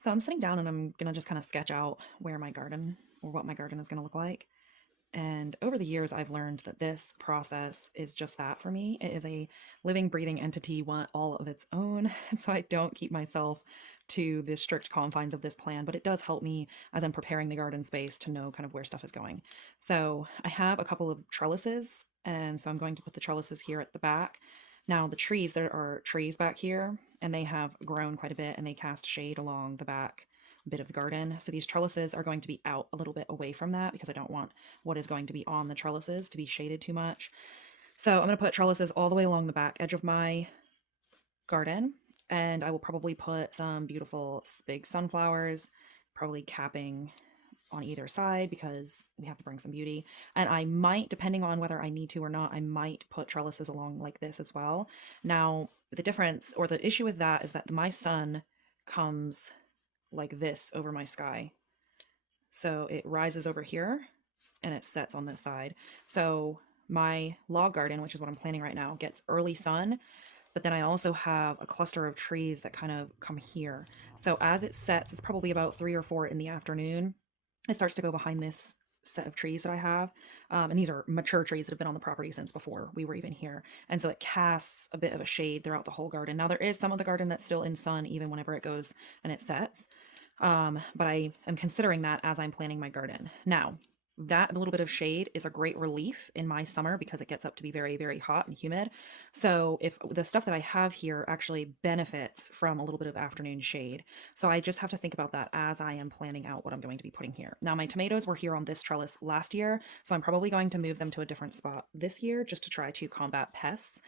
So I'm sitting down and I'm gonna just kind of sketch out where my garden or what my garden is gonna look like. And over the years, I've learned that this process is just that for me. It is a living, breathing entity, want all of its own. And so I don't keep myself to the strict confines of this plan, but it does help me as I'm preparing the garden space to know kind of where stuff is going. So I have a couple of trellises, and so I'm going to put the trellises here at the back. Now, the trees, there are trees back here, and they have grown quite a bit and they cast shade along the back bit of the garden. So these trellises are going to be out a little bit away from that because I don't want what is going to be on the trellises to be shaded too much. So I'm going to put trellises all the way along the back edge of my garden, and I will probably put some beautiful big sunflowers, probably capping on either side because we have to bring some beauty. And I might, depending on whether I need to or not, I might put trellises along like this as well. Now, the difference or the issue with that is that my sun comes like this over my sky. So it rises over here and it sets on this side. So my log garden, which is what I'm planting right now, gets early sun, but then I also have a cluster of trees that kind of come here. So as it sets, it's probably about 3 or 4 in the afternoon. It starts to go behind this set of trees that I have. And these are mature trees that have been on the property since before we were even here. And so it casts a bit of a shade throughout the whole garden. Now, there is some of the garden that's still in sun even whenever it goes and it sets. But I am considering that as I'm planning my garden. Now, that little bit of shade is a great relief in my summer because it gets up to be very, very hot and humid. So if the stuff that I have here actually benefits from a little bit of afternoon shade. So I just have to think about that as I am planning out what I'm going to be putting here. Now, my tomatoes were here on this trellis last year, so I'm probably going to move them to a different spot this year just to try to combat pests.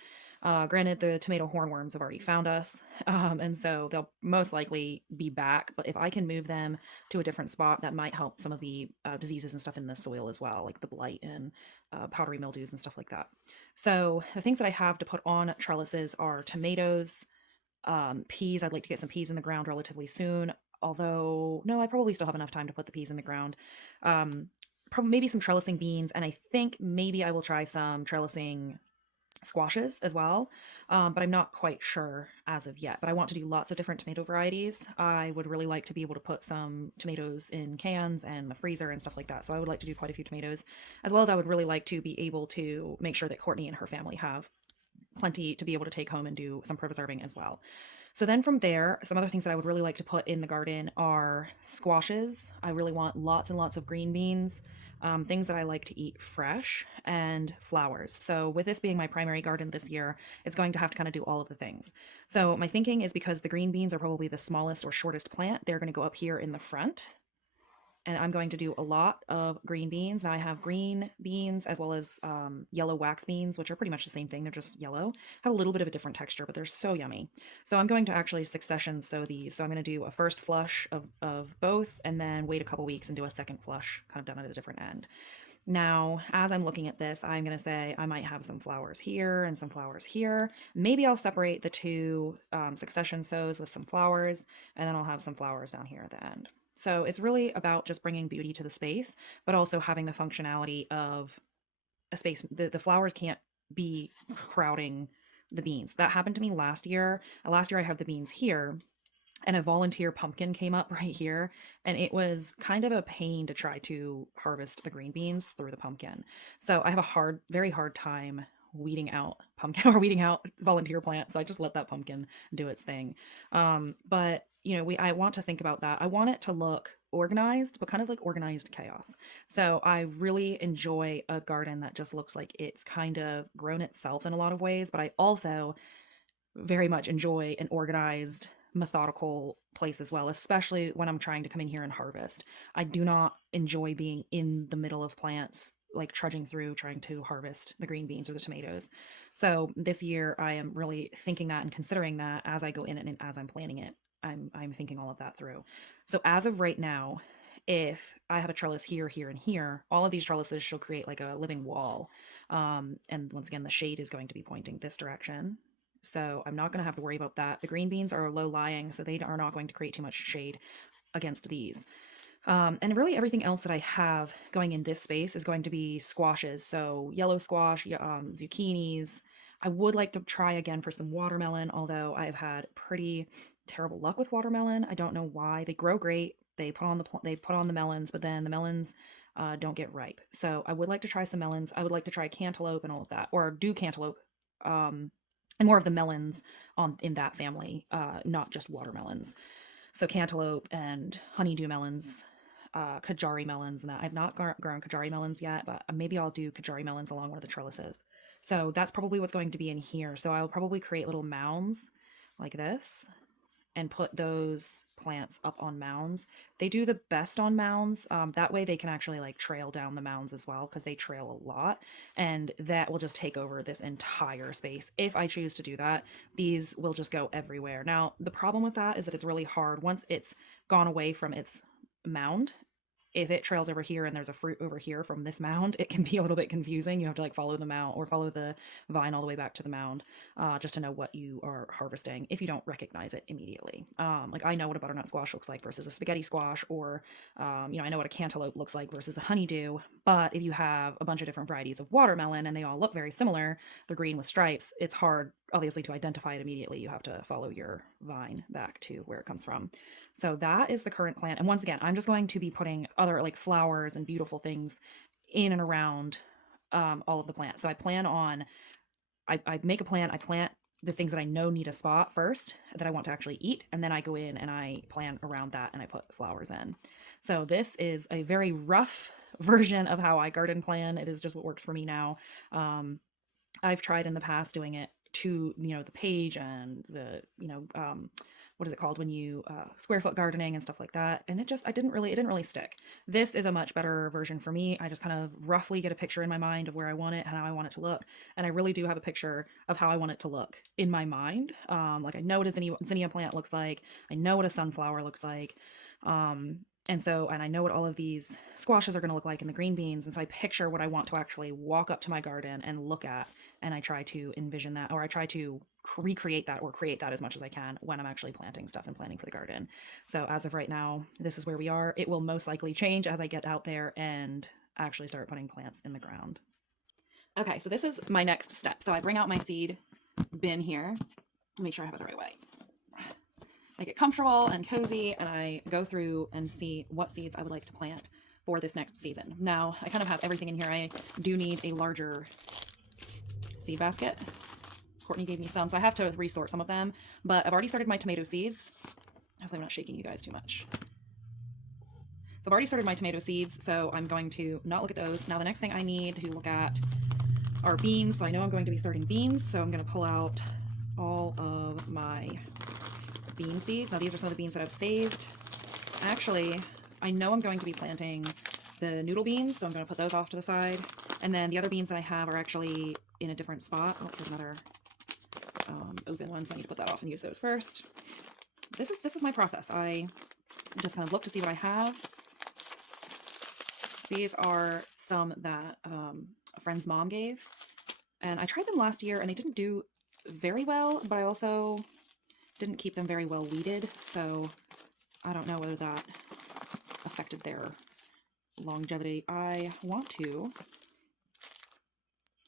Granted, the tomato hornworms have already found us, and so they'll most likely be back. But if I can move them to a different spot, that might help some of the diseases and stuff in the soil as well, like the blight and powdery mildews and stuff like that. So the things that I have to put on trellises are tomatoes, peas. I'd like to get some peas in the ground relatively soon. Although, no, I probably still have enough time to put the peas in the ground. Probably maybe some trellising beans, and I think maybe I will try some trellising squashes as well, but I'm not quite sure as of yet. But I want to do lots of different tomato varieties. I would really like to be able to put some tomatoes in cans and the freezer and stuff like that. So I would like to do quite a few tomatoes, as well as I would really like to be able to make sure that Courtney and her family have plenty to be able to take home and do some preserving as well. So then from there, some other things that I would really like to put in the garden are squashes. I really want lots and lots of green beans, things that I like to eat fresh, and flowers. So with this being my primary garden this year, it's going to have to kind of do all of the things. So my thinking is because the green beans are probably the smallest or shortest plant, they're going to go up here in the front, and I'm going to do a lot of green beans. Now I have green beans as well as yellow wax beans, which are pretty much the same thing. They're just yellow, have a little bit of a different texture, but they're so yummy. So I'm going to actually succession sow these. So I'm going to do a first flush of both and then wait a couple weeks and do a second flush kind of done at a different end. Now, as I'm looking at this, I'm going to say I might have some flowers here and some flowers here. Maybe I'll separate the two succession sows with some flowers, and then I'll have some flowers down here at the end. So it's really about just bringing beauty to the space, but also having the functionality of a space. The flowers can't be crowding the beans. That happened to me last year. Last year I had the beans here, and a volunteer pumpkin came up right here, and it was kind of a pain to try to harvest the green beans through the pumpkin. So I have a very hard time weeding out pumpkin or weeding out volunteer plants. So I just let that pumpkin do its thing. But I want to think about that. I want it to look organized, but kind of like organized chaos. So I really enjoy a garden that just looks like it's kind of grown itself in a lot of ways, but I also very much enjoy an organized, methodical place as well, especially when I'm trying to come in here and harvest. I do not enjoy being in the middle of plants, like trudging through trying to harvest the green beans or the tomatoes. So this year, I am really thinking that and considering that as I go in and as I'm planning it. I'm thinking all of that through. So as of right now, if I have a trellis here, here, and here, all of these trellises shall create like a living wall. And once again, the shade is going to be pointing this direction. So I'm not going to have to worry about that. The green beans are low lying, so they are not going to create too much shade against these. And really everything else that I have going in this space is going to be squashes. So yellow squash, zucchinis, I would like to try again for some watermelon, although I've had pretty terrible luck with watermelon. I don't know why. They grow great. They put on the melons, but then the melons don't get ripe. So I would like to try some melons. I would like to try cantaloupe and all of that, or do cantaloupe, um, and more of the melons on in that family, not just watermelons. So cantaloupe and honeydew melons, Kajari melons, and that I've not grown Kajari melons yet, but maybe I'll do Kajari melons along one of the trellises. So that's probably what's going to be in here. So I'll probably create little mounds like this and put those plants up on mounds. They do the best on mounds. That way they can actually like trail down the mounds as well because they trail a lot. And that will just take over this entire space. If I choose to do that, these will just go everywhere. Now, the problem with that is that it's really hard once it's gone away from its mound. If it trails over here and there's a fruit over here from this mound, it can be a little bit confusing. You have to like follow the mound or follow the vine all the way back to the mound, just to know what you are harvesting if you don't recognize it immediately. Like I know what a butternut squash looks like versus a spaghetti squash, or I know what a cantaloupe looks like versus a honeydew. But if you have a bunch of different varieties of watermelon and they all look very similar, they're green with stripes, it's hard obviously to identify it immediately. You have to follow your vine back to where it comes from. So that is the current plant. And once again, I'm just going to be putting other like flowers and beautiful things in and around all of the plants. So I plan on, I make a plan, I plant the things that I know need a spot first that I want to actually eat. And then I go in and I plan around that and I put flowers in. So this is a very rough version of how I garden plan. It is just what works for me now. I've tried in the past doing it to, the page and the, what is it called when you square foot gardening and stuff like that, and it didn't really stick. This is a much better version for me. I just kind of roughly get a picture in my mind of where I want it and how I want it to look, and I really do have a picture of how I want it to look in my mind. Like I know what a zinnia plant looks like, I know what a sunflower looks like, and I know what all of these squashes are going to look like in the green beans. And so I picture what I want to actually walk up to my garden and look at. And I try to envision that, or I try to recreate that or create that as much as I can when I'm actually planting stuff and planning for the garden. So as of right now, this is where we are. It will most likely change as I get out there and actually start putting plants in the ground. Okay, so this is my next step. So I bring out my seed bin here. Make sure I have it the right way. I get comfortable and cozy, and I go through and see what seeds I would like to plant for this next season. Now, I kind of have everything in here. I do need a larger seed basket. Courtney gave me some, so I have to resort some of them, but I've already started my tomato seeds. Hopefully I'm not shaking you guys too much. So I've already started my tomato seeds, so I'm going to not look at those. Now the next thing I need to look at are beans, so I know I'm going to be starting beans, so I'm going to pull out all of my bean seeds. Now these are some of the beans that I've saved. Actually, I know I'm going to be planting the noodle beans, so I'm going to put those off to the side. And then the other beans that I have are actually in a different spot. Oh, there's another open one, so I need to put that off and use those first. This is my process. I just kind of look to see what I have. These are some that a friend's mom gave, and I tried them last year and they didn't do very well, but I also didn't keep them very well weeded, so I don't know whether that affected their longevity. I want to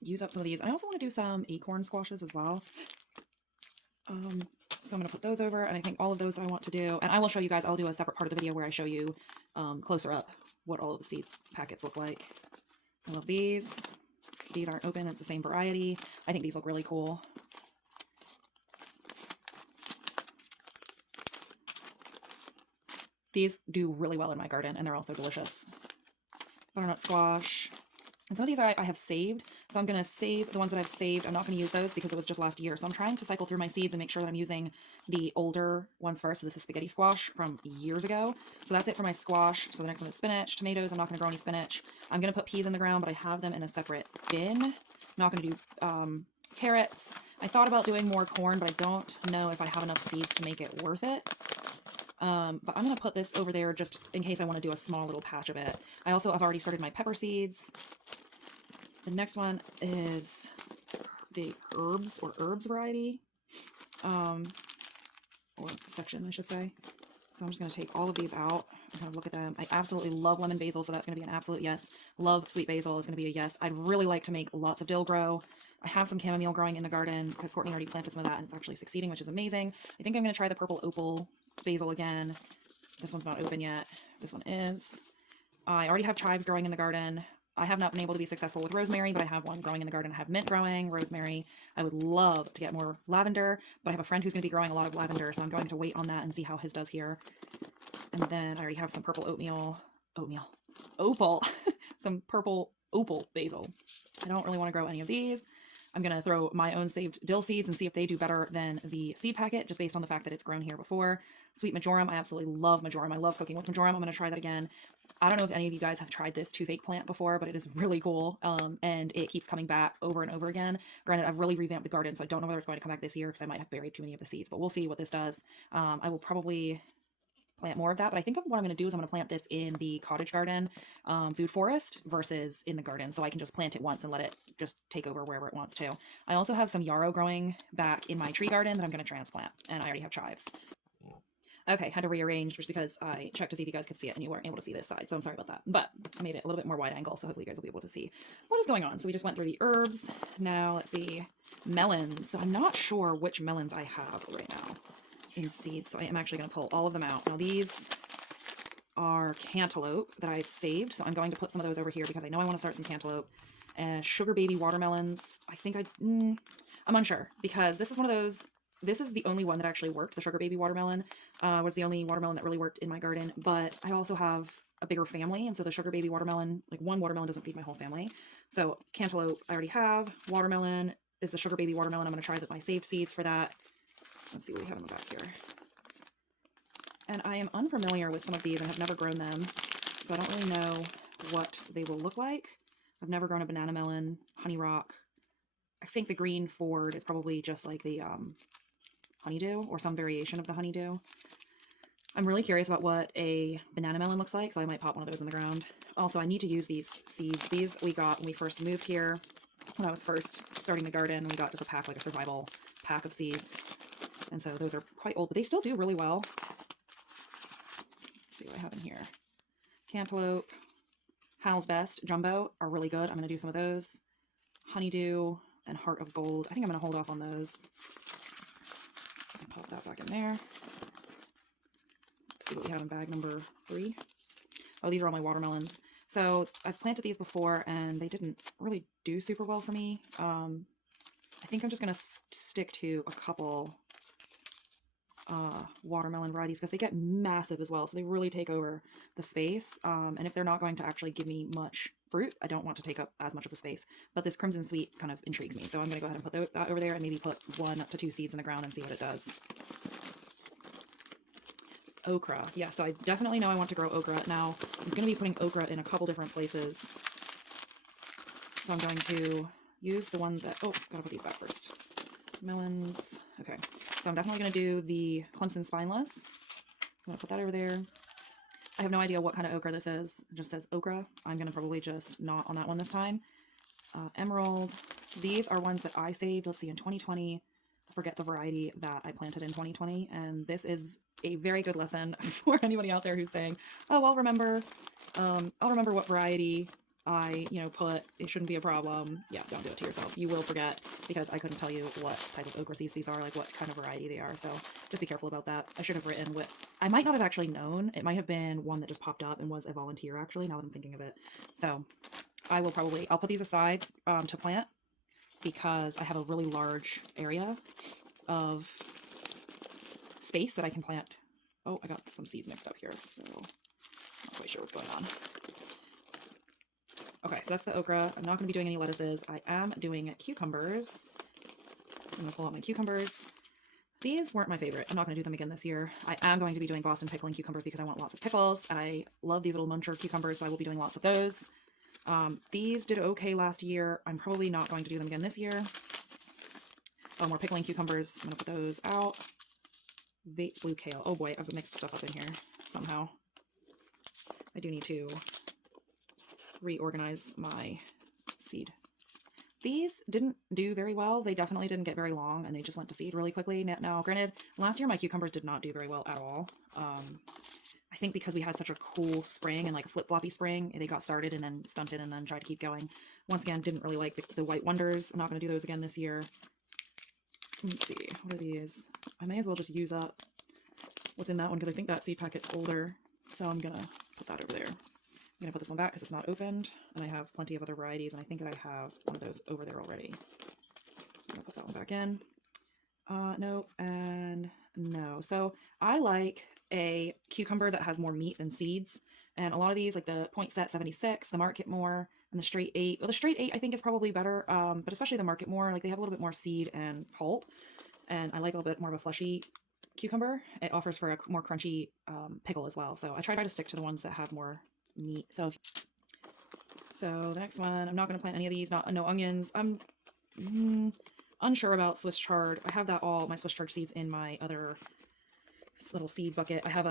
use up some of these. I also want to do some acorn squashes as well. So I'm going to put those over, and I think all of those I want to do, and I will show you guys, I'll do a separate part of the video where I show you closer up what all of the seed packets look like. I love these. These aren't open, it's the same variety. I think these look really cool. These do really well in my garden, and they're also delicious. Butternut squash. And some of these I have saved, so I'm going to save the ones that I've saved. I'm not going to use those because it was just last year. So I'm trying to cycle through my seeds and make sure that I'm using the older ones first. So this is spaghetti squash from years ago. So that's it for my squash. So the next one is spinach, tomatoes. I'm not going to grow any spinach. I'm going to put peas in the ground, but I have them in a separate bin. I'm not going to do carrots. I thought about doing more corn, but I don't know if I have enough seeds to make it worth it. But I'm going to put this over there just in case I want to do a small little patch of it. I also have already started my pepper seeds. The next one is the herbs variety, or section, I should say. So I'm just going to take all of these out and kind of look at them. I absolutely love lemon basil, so that's going to be an absolute yes. Love sweet basil is going to be a yes. I'd really like to make lots of dill grow. I have some chamomile growing in the garden because Courtney already planted some of that and it's actually succeeding, which is amazing. I think I'm going to try the purple opal basil again. This one's not open yet. This one is. I already have chives growing in the garden. I have not been able to be successful with rosemary, but I have one growing in the garden. I have mint growing, rosemary. I would love to get more lavender, but I have a friend who's going to be growing a lot of lavender, so I'm going to wait on that and see how his does here. And then I already have some purple opal, some purple opal basil. I don't really want to grow any of these. I'm going to throw my own saved dill seeds and see if they do better than the seed packet, just based on the fact that it's grown here before. Sweet marjoram. I absolutely love marjoram. I love cooking with marjoram. I'm going to try that again. I don't know if any of you guys have tried this toothache plant before, but it is really cool. And it keeps coming back over and over again. Granted, I've really revamped the garden, so I don't know whether it's going to come back this year because I might have buried too many of the seeds, but we'll see what this does. I will probably plant more of that, but I think what I'm going to do is I'm going to plant this in the cottage garden food forest versus in the garden, so I can just plant it once and let it just take over wherever it wants to. I also have some yarrow growing back in my tree garden that I'm going to transplant, and I already have chives. Okay, had to rearrange just because I checked to see if you guys could see it and you weren't able to see this side, so I'm sorry about that. But I made it a little bit more wide angle, so hopefully you guys will be able to see what is going on. So we just went through the herbs. Now let's see, melons. So I'm not sure which melons I have right now in seeds, so I am actually going to pull all of them out. Now these are cantaloupe that I've saved, so I'm going to put some of those over here because I know I want to start some cantaloupe. Sugar baby watermelons. I think I'm unsure because this is one of those. This is the only one that actually worked. The sugar baby watermelon was the only watermelon that really worked in my garden, but I also have a bigger family, and so the sugar baby watermelon, like one watermelon doesn't feed my whole family. So cantaloupe I already have. Watermelon is the sugar baby watermelon. I'm going to try my saved seeds for that. Let's see what we have in the back here. And I am unfamiliar with some of these and have never grown them, so I don't really know what they will look like. I've never grown a banana melon, honey rock. I think the green Ford is probably just like the honeydew or some variation of the honeydew. I'm really curious about what a banana melon looks like, so I might pop one of those in the ground. Also, I need to use these seeds. These we got when we first moved here. When I was first starting the garden, we got just a pack, like a survival pack of seeds. And so those are quite old, but they still do really well. Let's see what I have in here. Cantaloupe, Hal's Best Jumbo are really good. I'm going to do some of those. Honeydew and Heart of Gold. I think I'm going to hold off on those. Pop that back in there. Let's see what we have in bag number 3. Oh, these are all my watermelons. So I've planted these before and they didn't really do super well for me. I think I'm just going to stick to a couple watermelon varieties because they get massive as well, so they really take over the space, and if they're not going to actually give me much fruit, I don't want to take up as much of the space. But this Crimson Sweet kind of intrigues me, so I'm going to go ahead and put that over there and maybe put 1 to 2 seeds in the ground and see what it does. Okra. Yeah, so I definitely know I want to grow okra. Now I'm going to be putting okra in a couple different places, so I'm going to use the one that, oh, gotta put these back first. Melons. Okay, so I'm definitely going to do the Clemson Spineless. So I'm going to put that over there. I have no idea what kind of okra this is. It just says okra. I'm going to probably just not on that one this time. Emerald. These are ones that I saved, let's see, in 2020. I forget the variety that I planted in 2020, and this is a very good lesson for anybody out there who's saying, oh, I'll remember what variety I, put, it shouldn't be a problem. Yeah, don't do it to yourself. You will forget, because I couldn't tell you what type of okra seeds these are, like what kind of variety they are, so just be careful about that. I should have written what, I might not have actually known. It might have been one that just popped up and was a volunteer, actually, now that I'm thinking of it. So I'll put these aside to plant, because I have a really large area of space that I can plant. Oh, I got some seeds mixed up here, so I'm not quite sure what's going on. Okay, so that's the okra. I'm not going to be doing any lettuces. I am doing cucumbers. So I'm going to pull out my cucumbers. These weren't my favorite. I'm not going to do them again this year. I am going to be doing Boston pickling cucumbers because I want lots of pickles. I love these little muncher cucumbers, so I will be doing lots of those. These did okay last year. I'm probably not going to do them again this year. Oh, more pickling cucumbers. I'm going to put those out. Vates blue kale. Oh boy, I've mixed stuff up in here somehow. I do need to reorganize my seed These didn't do very well. They definitely didn't get very long, and they just went to seed really quickly. Now, granted, last year my cucumbers did not do very well at all. I think because we had such a cool spring and like a flip-floppy spring, they got started and then stunted and then tried to keep going. Once again, didn't really like the White Wonders. I'm not going to do those again this year. Let's see, what are these? I may as well just use up what's in that one because I think that seed packet's older. So I'm going to put that over there. I'm going to put this one back because it's not opened, and I have plenty of other varieties, and I think that I have one of those over there already. So I'm going to put that one back in. Nope, and no. So I like a cucumber that has more meat than seeds, and a lot of these, like the Poinsett 76, the Market More, and the Straight 8. Well, the Straight 8 I think is probably better, but especially the Market More, like they have a little bit more seed and pulp, and I like a little bit more of a fleshy cucumber. It offers for a more crunchy pickle as well, so I try to stick to the ones that have more meat. So the next one, I'm not going to plant any of these, no onions. I'm unsure about Swiss chard. I have that all, my Swiss chard seeds in my other little seed bucket. I have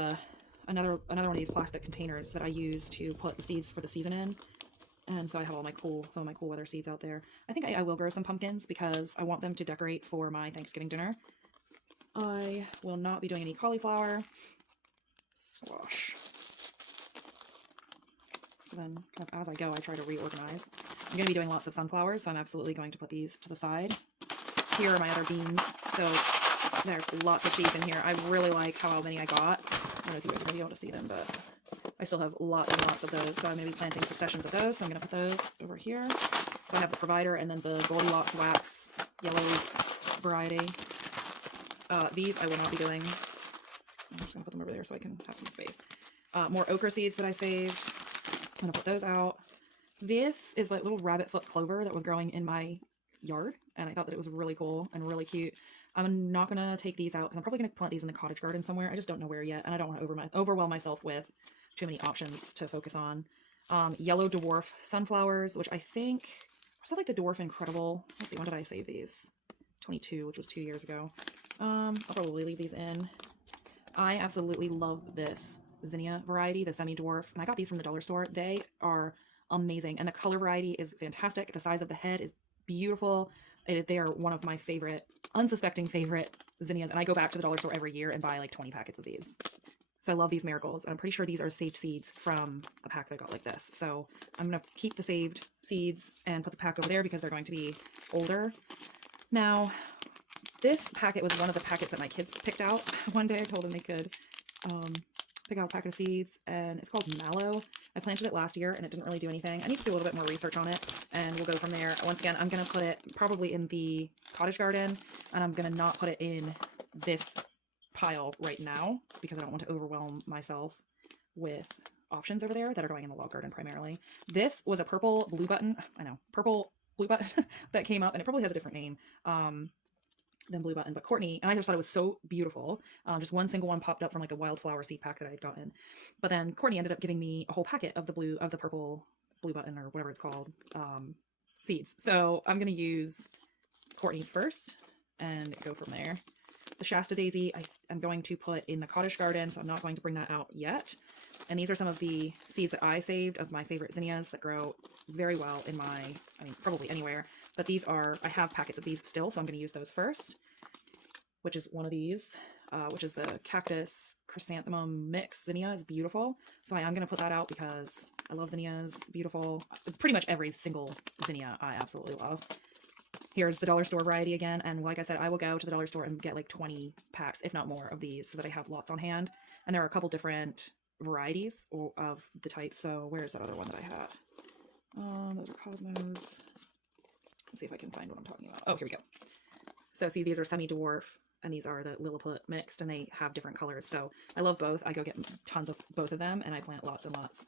another one of these plastic containers that I use to put the seeds for the season in. And so I have all my some of my cool weather seeds out there. I think I will grow some pumpkins because I want them to decorate for my Thanksgiving dinner. I will not be doing any cauliflower. Squash. So then, kind of as I go, I try to reorganize. I'm going to be doing lots of sunflowers, so I'm absolutely going to put these to the side. Here are my other beans. So there's lots of seeds in here. I really liked how many I got. I don't know if you guys are going to be able to see them, but I still have lots and lots of those. So I'm going to be planting successions of those. So I'm going to put those over here. So I have the Provider and then the Goldilocks Wax yellow variety. These I will not be doing. I'm just going to put them over there so I can have some space. More okra seeds that I saved. I'm going to put those out. This is like little rabbit foot clover that was growing in my yard, and I thought that it was really cool and really cute. I'm not going to take these out because I'm probably going to plant these in the cottage garden somewhere. I just don't know where yet, and I don't want to overwhelm myself with too many options to focus on. Yellow dwarf sunflowers, which I think, was that like the Dwarf Incredible? Let's see, when did I save these? 22, which was 2 years ago. I'll probably leave these in. I absolutely love this zinnia variety, the semi-dwarf, and I got these from the dollar store. They are amazing, and the color variety is fantastic. The size of the head is beautiful. They are one of my favorite, unsuspecting favorite zinnias, and I go back to the dollar store every year and buy like 20 packets of these. So I love these marigolds, and I'm pretty sure these are saved seeds from a pack that I got like this. So I'm going to keep the saved seeds and put the pack over there because they're going to be older. Now, this packet was one of the packets that my kids picked out. One day I told them they could pick out a packet of seeds, and it's called Mallow. I planted it last year and it didn't really do anything. I need to do a little bit more research on it, and we'll go from there. Once again, I'm going to put it probably in the cottage garden, and I'm going to not put it in this pile right now because I don't want to overwhelm myself with options over there that are going in the log garden primarily. This was a purple blue button. I know, purple blue button that came up, and it probably has a different name than blue button, but Courtney, and I just thought it was so beautiful. Just one single one popped up from like a wildflower seed pack that I had gotten, but then Courtney ended up giving me a whole packet of the purple blue button or whatever it's called seeds. So I'm going to use Courtney's first and go from there. The Shasta Daisy I'm going to put in the cottage garden, so I'm not going to bring that out yet. And these are some of the seeds that I saved of my favorite zinnias that grow very well in probably anywhere. But these are, I have packets of these still, so I'm going to use those first, which is one of these, which is the Cactus Chrysanthemum Mix Zinnia. Is beautiful. So I am going to put that out because I love zinnias. Beautiful. Pretty much every single zinnia I absolutely love. Here's the dollar store variety again, and like I said, I will go to the dollar store and get like 20 packs, if not more, of these so that I have lots on hand. And there are a couple different varieties of the type. So where's that other one that I had? Those are Cosmos. Let's see if I can find what I'm talking about. Oh, here we go. So see, these are semi-dwarf, and these are the Lilliput mixed, and they have different colors. So I love both. I go get tons of both of them, and I plant lots and lots.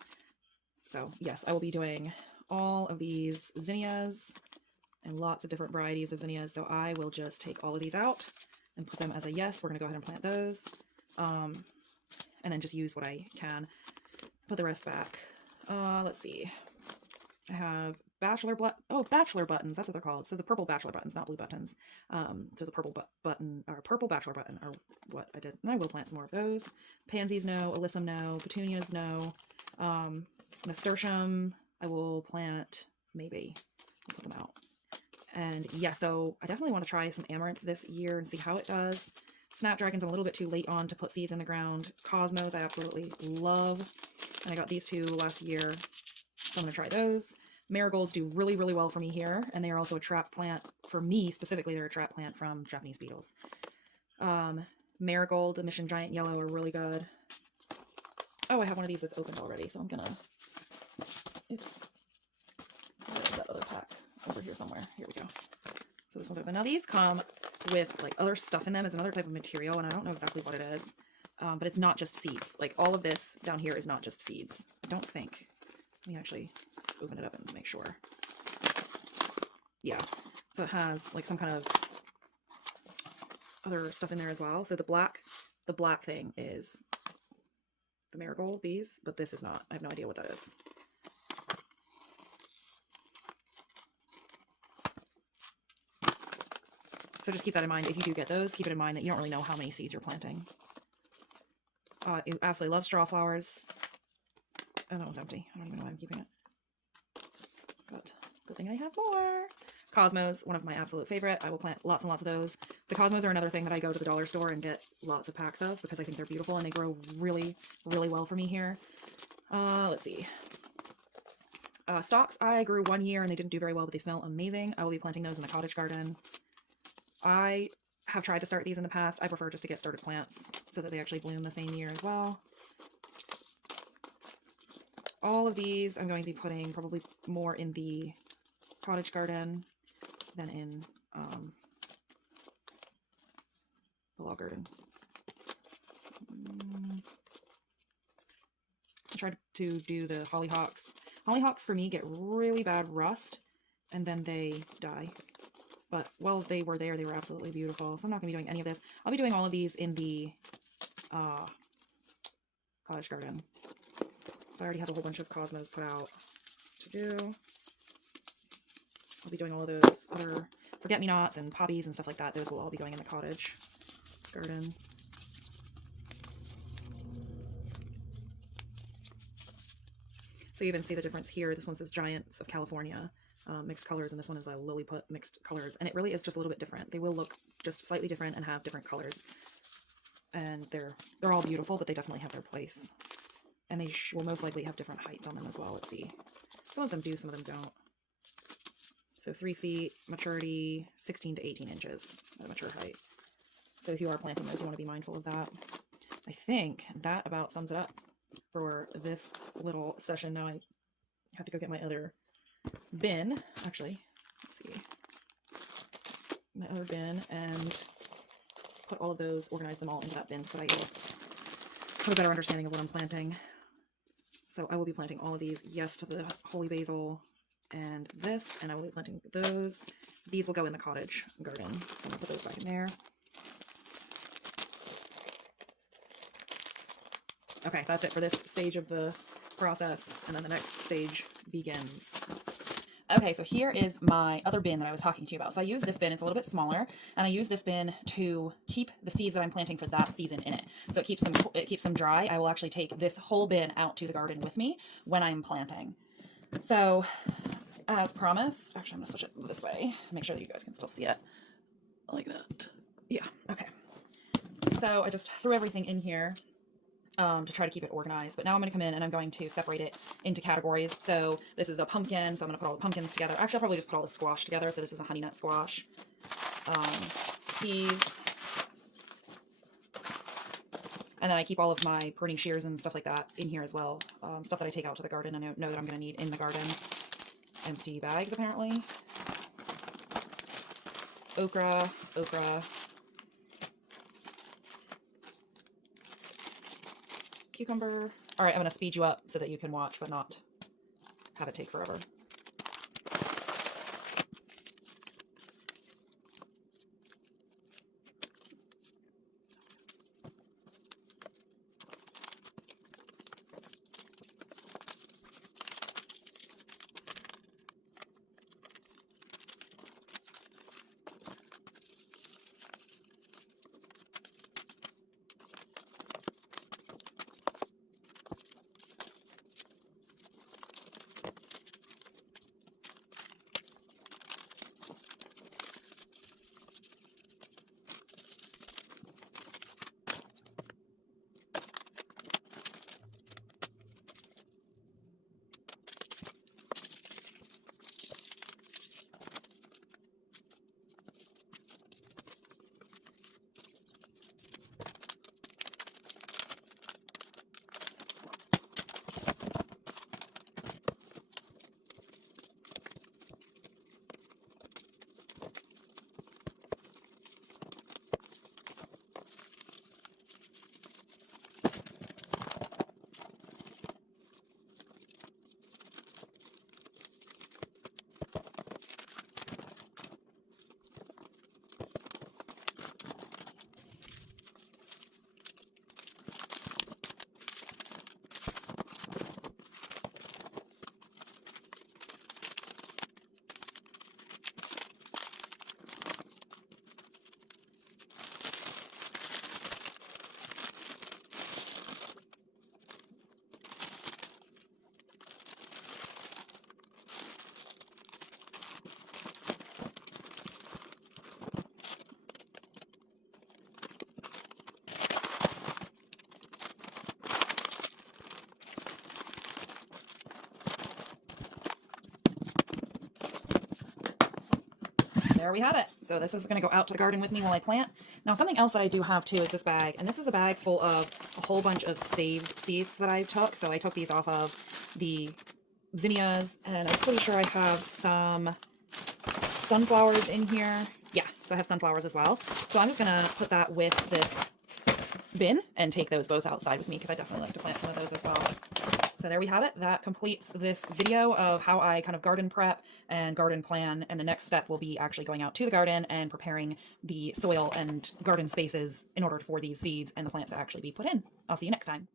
So yes, I will be doing all of these zinnias and lots of different varieties of zinnias. So I will just take all of these out and put them as a yes. We're going to go ahead and plant those. And then just use what I can. Put the rest back. Let's see. I have bachelor buttons. That's what they're called. So the purple bachelor buttons, not blue buttons. So the purple button, or purple bachelor button, or what I did. And I will plant some more of those. Pansies, no. Alyssum, no. Petunias, no. Nasturtium, I will plant, maybe. I'll put them out. And yeah, so I definitely want to try some amaranth this year and see how it does. Snapdragons I'm a little bit too late on to put seeds in the ground. Cosmos I absolutely love. And I got these two last year, so I'm going to try those. Marigolds do really, really well for me here, and they are also a trap plant. For me, specifically, they're a trap plant from Japanese beetles. Marigold, the Mission Giant Yellow are really good. Oh, I have one of these that's opened already, so I'm going to... Oops. There's that other pack over here somewhere. Here we go. So this one's open. Now these come with like other stuff in them. It's another type of material, and I don't know exactly what it is. But it's not just seeds. Like all of this down here is not just seeds. I don't think. Let me actually open it up and make sure. Yeah. So it has like some kind of other stuff in there as well. So the black thing is the marigold, these, but this is not. I have no idea what that is. So just keep that in mind. If you do get those, keep it in mind that you don't really know how many seeds you're planting. I absolutely love straw flowers. Oh, that one's empty. I don't even know why I'm keeping it. But good thing I have more. Cosmos, one of my absolute favorite. I will plant lots and lots of those. The Cosmos are another thing that I go to the dollar store and get lots of packs of because I think they're beautiful and they grow really, really well for me here. Let's see. Stalks, I grew one year and they didn't do very well, but they smell amazing. I will be planting those in the cottage garden. I have tried to start these in the past. I prefer just to get started plants so that they actually bloom the same year as well. All of these I'm going to be putting probably more in the cottage garden than in the log garden. I tried to do the hollyhocks. Hollyhocks for me get really bad rust and then they die. But while they were there, they were absolutely beautiful. So I'm not going to be doing any of this. I'll be doing all of these in the cottage garden. So I already have a whole bunch of cosmos put out to do. I'll be doing all of those other forget-me-nots and poppies and stuff like that. Those will all be going in the cottage garden. So you even see the difference here. This one says Giants of California. Mixed colors, and this one is a Lilliput mixed colors, and it really is just a little bit different. They will look just slightly different and have different colors, and they're all beautiful, but they definitely have their place, and they will most likely have different heights on them as well. Let's see, some of them do, some of them don't. So 3 feet maturity, 16 to 18 inches at a mature height. So if you are planting those, you want to be mindful of that. I think that about sums it up for this little session. Now I have to go get my other bin, actually, let's see, my other bin, and put all of those, organize them all into that bin so that I have a better understanding of what I'm planting. So I will be planting all of these, yes to the holy basil and this, and I will be planting those. These will go in the cottage garden, so I'm going to put those back in there. Okay, that's it for this stage of the process, and then the next stage begins. Okay, so here is my other bin that I was talking to you about. So I use this bin, it's a little bit smaller, and I use this bin to keep the seeds that I'm planting for that season in it. So it keeps them dry. I will actually take this whole bin out to the garden with me when I'm planting. So as promised, actually I'm gonna switch it this way, make sure that you guys can still see it. Like that. Yeah, okay. So I just threw everything in here to try to keep it organized. But now I'm going to come in and I'm going to separate it into categories. So this is a pumpkin, so I'm going to put all the pumpkins together. Actually, I'll probably just put all the squash together. So this is a honey nut squash. Peas. And then I keep all of my pruning shears and stuff like that in here as well. Stuff that I take out to the garden and know that I'm going to need in the garden. Empty bags, apparently. Okra. Cucumber. All right, I'm going to speed you up so that you can watch, but not have it take forever. there we have it. So this is going to go out to the garden with me while I plant. Now something else that I do have too is this bag, and this is a bag full of a whole bunch of saved seeds that I took. So I took these off of the zinnias, and I'm pretty sure I have some sunflowers in here. Yeah, so I have sunflowers as well. So I'm just going to put that with this bin and take those both outside with me because I definitely like to plant some of those as well. So there we have it. That completes this video of how I kind of garden prep and garden plan. And the next step will be actually going out to the garden and preparing the soil and garden spaces in order for these seeds and the plants to actually be put in. I'll see you next time.